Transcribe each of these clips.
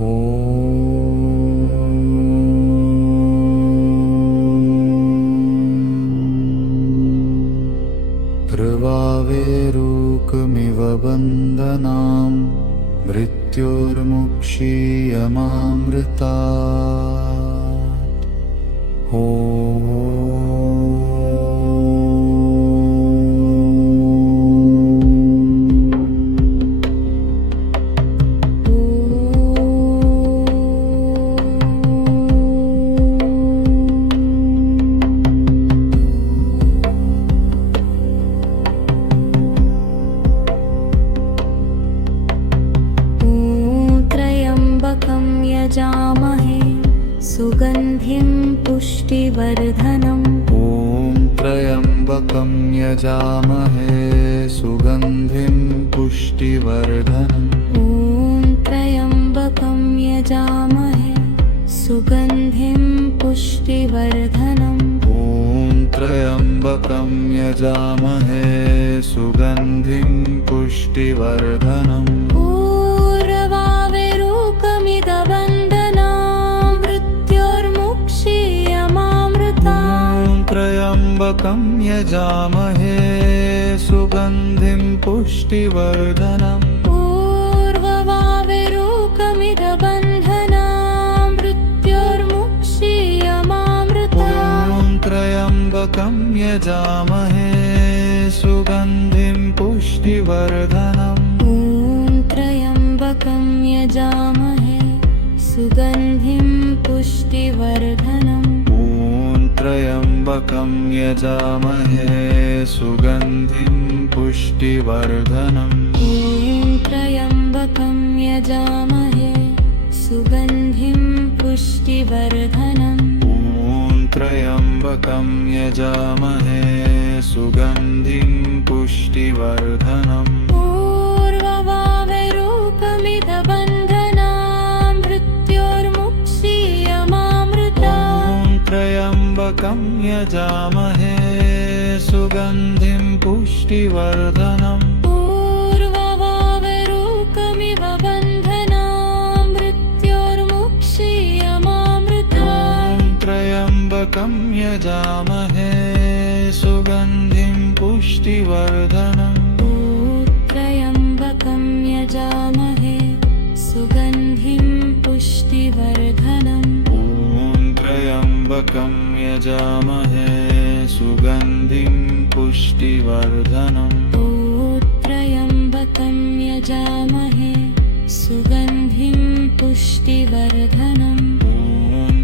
ध्रुवावेरूकमिव बन्धनां मृत्योर्मुक्षीयमामृतात्। यजामहे सुगन्धिं पुष्टिवर्धनम्। ॐ त्र्यम्बकं यजामहे सुगन्धिं पुष्टिवर्धनम्। ॐ त्र्यम्बकं यजामहे सुगन्धिं पुष्टिवर्धनम्। ॐ त्र्यम्बकं यजामहे सुगन्धिं पुष्टिवर्धनम्। त्र्यम्बकं यजामहे सुगन्धिं पुष्टिवर्धनम्। पूर्ववाविरूकमिदबन्धनां मृत्योर्मुक्षीयमामृतात्। त्र्यम्बकं यजामहे सुगन्धिं पुष्टिवर्धनम्। त्र्यम्बकं यजामहे सुगन्धिं पुष्टिवर्धनम्। त्र्यम्बकं यजामहे सुगन्धिं पुष्टिवर्धनम्। त्र्यम्बकं यजामहे सुगन्धिं पुष्टिवर्धनम्। त्र्यम्बकं यजामहे सुगन्धिं पुष्टिवर्धनम्। पूर्ववाविरूकमिदबन्धनां मृत्योर्मुक्षीयमामृतात्। त्र्यम्बकं यजामहे सुगन्धिं पुष्टिवर्धनम्। पूर्ववाविरूकमिव बन्धनां मृत्योर्मुक्षीयमामृतात्। त्र्यम्बकं यजामहे सुगन्धिं पुष्टिवर्धनम्। त्र्यम्बकं यजामहे सुगन्धिं पुष्टिवर्धनम्। त्र्यम्बकं यजामहे सुगन्धिं पुष्टिवर्धनम्। त्र्यम्बकं यजामहे सुगन्धिं पुष्टिवर्धनम्।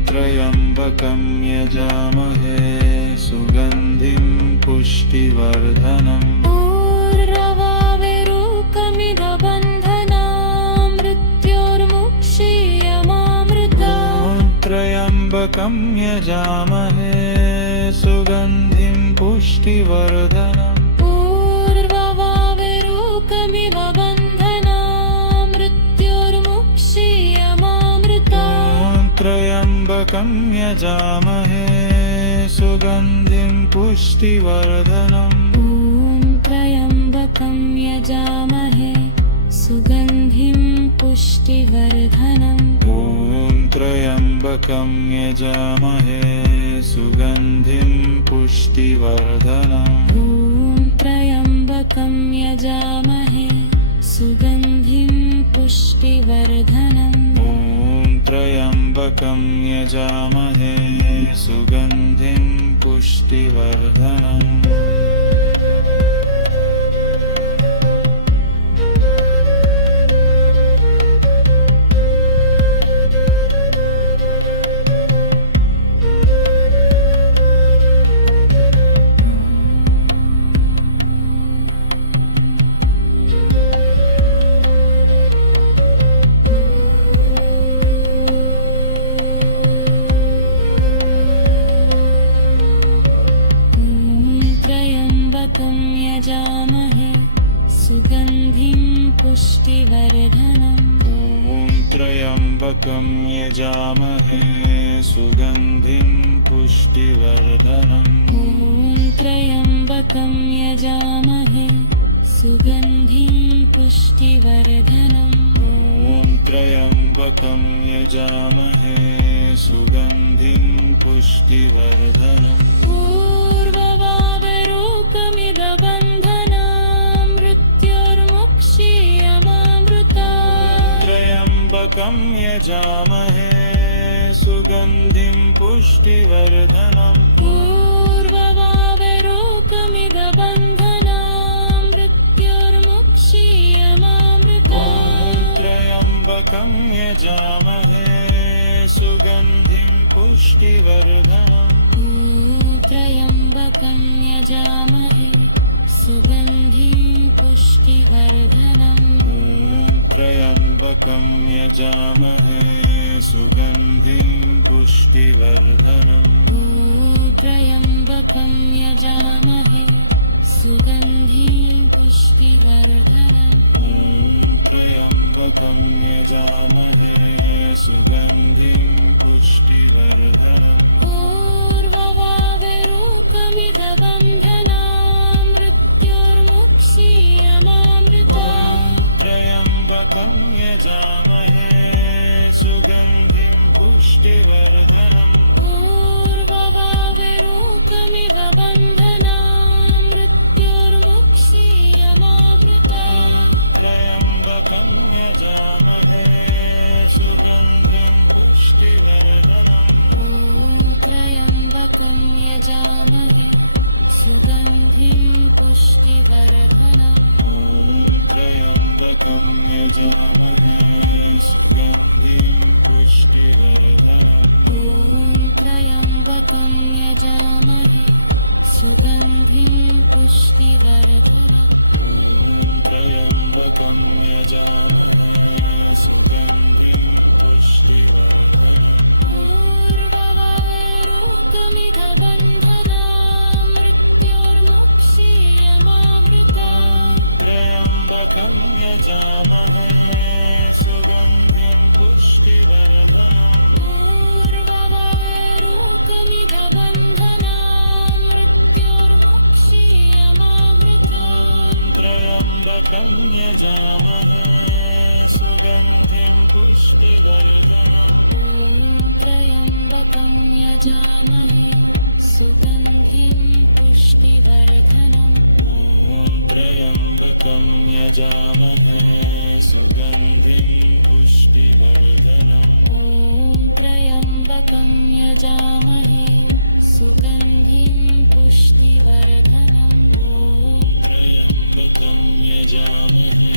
त्र्यम्बकं यजामहे सुगन्धिं पुष्टिवर्धनम्। पूर्ववाविरूकमिदबन्धनां मृत्योर्मुक्षीयमामृतात्। त्र्यम्बकं यजामहे सुगन्धिं पुष्टिवर्धनम्। पूर्ववाविरूकमिव बन्धनां मृत्योर्मुक्षीयमामृतात्। त्र्यम्बकं यजामहे सुगन्धिं पुष्टिवर्धनम्। त्र्यम्बकं यजामहे सुगन्धिं पुष्टिवर्धनम्। त्र्यम्बकं यजामहे सुगन्धिं पुष्टिवर्धनम्। त्र्यम्बकं यजामहे सुगन्धिं पुष्टिवर्धनम्। त्र्यम्बकं यजामहे सुगन्धिं पुष्टिवर्धनम्। त्र्यम्बकं यजामहे सुगन्धिं पुष्टिवर्धनम्। त्र्यम्बकं यजामहे सुगन्धिं पुष्टिवर्धनम्। त्र्यम्बकं यजामहे सुगन्धिं पुष्टिवर्धनम्। त्र्यम्बकं यजामहे सुगन्धिं पुष्टिवर्धनम् पूर्ववावरूकमिदबन्धनां मृत्योर्मुक्षीयमामृतात् त्र्यम्बकं यजामहे सुगन्धिं पुष्टिवर्धनम् पूर्ववावरूकमिदबन्धनां मृत्योर्मुक्षीयमामृतात् त्र्यम्बकं यजामहे सुगन्धिं पुष्टिवर्धनम् त्र्यम्बकं यजामहे सुगन्धिं पुष्टिवर्धनम् त्र्यम्बकं यजामहे सुगन्धिं पुष्टिवर्धनम् त्र्यम्बकं यजामहे सुगन्धिं पुष्टिवर्धनम् त्र्यम्बकं यजामहे सुगन्धिं पुष्टिवर्धनम् पूर्ववावरूकमिदबन्धनां मृत्योर्मुक्षीयमामृतात् त्र्यम्बकं यजामहे सुगन्धिं पुष्टिवर्धनम् पूर्ववावरूकमिदबन्धनां मृत्योर्मुक्षीयमामृतात् त्र्यम्बकं यजामहे सुगन्धिं पुष्टिवर्धनम् त्र्यम्बकं यजामहे सुगन्धिं पुष्टिवर्धनम् त्र्यम्बकं यजामहे सुगन्धिं पुष्टिवर्धनम् त्र्यम्बकं यजामहे सुगन्धिं पुष्टिवर्धनम् त्र्यम्बकं यजामहे सुगन्धिं पुष्टिवर्धनम् पूर्ववावरूकमिदबन्धनां मृत्योर्मुक्षीयमामृतात् त्र्यम्बकं यजामहे सुगन्धिं पुष्टिवर्धनम् पूर्ववावरूकमिदबन्धनां मृत्योर्मुक्षीयमामृतात् त्र्यम्बकं यजामहे सुगन्धिं पुष्टिवर्धनम् त्र्यम्बकं यजामहे सुगन्धिं पुष्टिवर्धनम् त्र्यम्बकं यजामहे सुगन्धिं पुष्टिवर्धनम् त्र्यम्बकं यजामहे सुगन्धिं पुष्टिवर्धनम् त्र्यम्बकं यजामहे